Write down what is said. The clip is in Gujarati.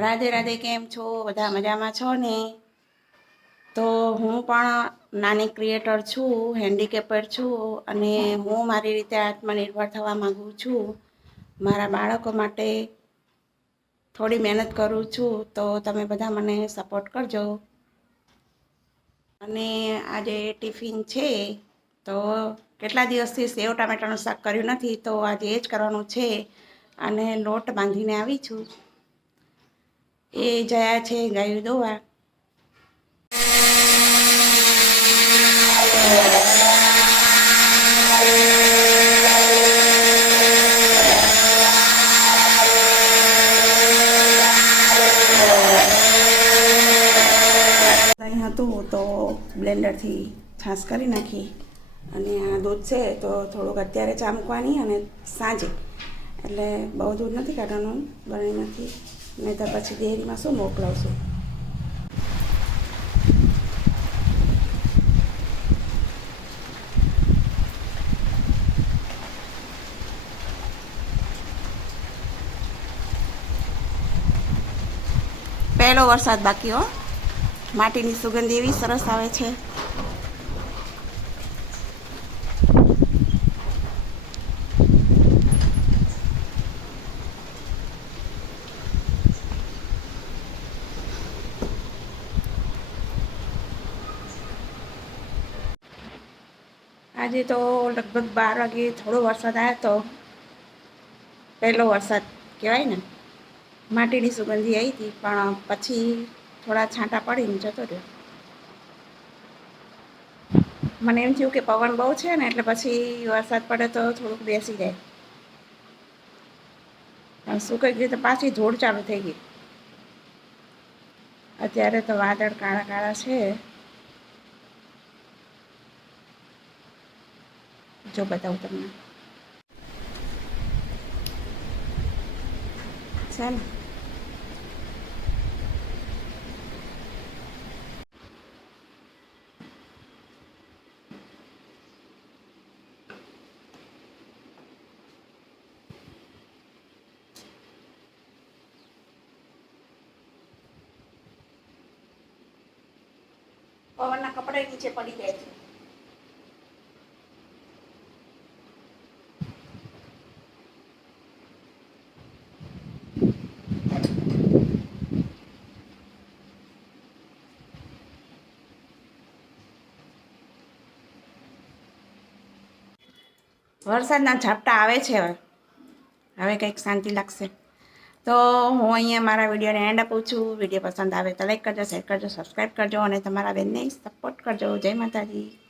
રાધે રાધે, કેમ છો? બધા મજામાં છો ને? તો હું પણ નાની ક્રિએટર છું, હેન્ડીકેપર છું અને હું મારી રીતે આત્મનિર્ભર થવા માગું છું. મારા બાળકો માટે થોડી મહેનત કરું છું, તો તમે બધા મને સપોર્ટ કરજો. અને આજે ટિફિન છે તો કેટલા દિવસથી સેવ ટામેટાનું શાક કર્યું નથી, તો આજે એ જ કરવાનું છે. અને લોટ બાંધીને આવી છું. એ જયા છે ગાયું દોવા. અહીં હતું તો બ્લેન્ડરથી છાશ કરી નાખી. અને આ દૂધ છે તો થોડુંક અત્યારે ચા મૂકવાની અને સાંજે, એટલે બહુ દૂધ નથી કાઢવાનું, બની નથી, નહીં તો પછી ડેરીમાં શું મોકલાવશું. પહેલો વરસાદ બાકી હો, માટીની સુગંધ એવી સરસ આવે છે. આજે તો લગભગ 12 વાગે થોડો વરસાદ આવ્યો તો પહેલો વરસાદ કહેવાય ને. માટીની સુગંધી આવી હતી, પણ પછી થોડા છાંટા પડીને જતો રહ્યો. મને એમ થયું કે પવન બહુ છે ને, એટલે પછી વરસાદ પડે તો થોડુંક બેસી જાય. સુકાઈ ગઈ તો પાછી ધૂળ ચાલુ થઈ ગઈ. અત્યારે તો વાદળ કાળા કાળા છે. જો બતાવું તમને છે ને. પવનના કપડા નીચે પડી જાય છે. વરસાદના ઝાપટા આવે છે. હવે કંઈક શાંતિ લાગશે. તો હું અહીંયા મારા વિડીયોને એન્ડ આપું છું. વિડીયો પસંદ આવે તો લાઈક કરજો, શેર કરજો, સબસ્ક્રાઈબ કરજો અને તમારા બેનને સપોર્ટ કરજો. જય માતાજી.